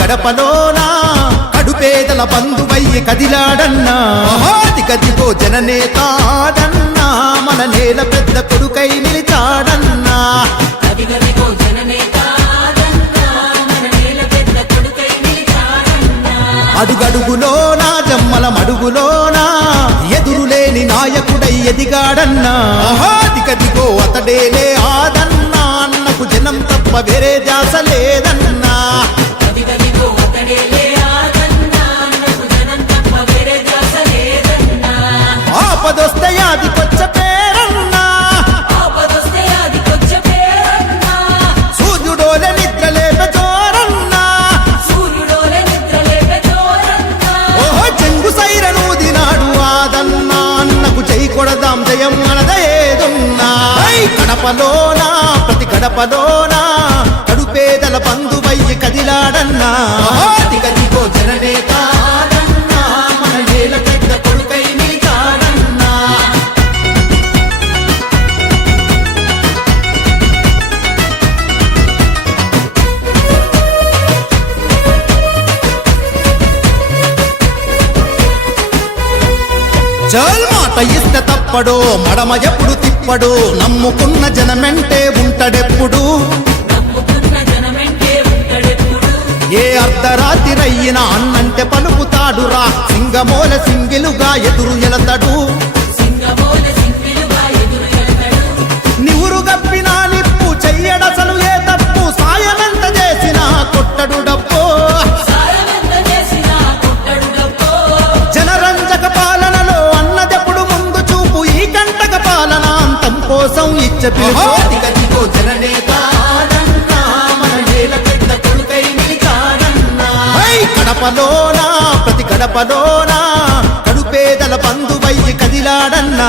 గడపలోనా కడుపేదల బంధువయ్యి కదిలాడన్నా? దిగదిగో జననేతాడన్నా మన నేల పెద్ద కొడుకై నిలిచాడన్నా? అదిగదిగో జననేతాదన్నా మన నేల పెద్ద కొడుకై నిలిచాడన్నా? అడుగడుగులోనా? జమ్మల మడుగులోనా? ఎదురులేని నాయకుడై ఎదిగాడన్నా? దిగదిగో అతడేలే ఆదన్నా అన్నకు జనం తప్ప వేరే ధ్యాస లేదన్నా? ఐ ప్రతి గడపలోనా? కడుపేదల బంధువయ్యి కదిలాడన్నా? దిగదిగో జననేత మన నేల పెద్ద కొడుకై మాట ఇస్తే తప్పడు మడమ ఎప్పుడు తిప్పడు. నమ్ముకున్న జనమెంటే ఉంటడెప్పుడు? ఏ అర్ధరాత్రి ఉంటాడెప్పుడు అన్నంటే పలుకుతాడురా. సింగమోల సింగిలుగా ఎదురు ఎలతడు. పిలుపు జననేత కడపలోనా ప్రతి గడపలోనా కడుపేదల బంధువయ్యి కదిలాడన్నా.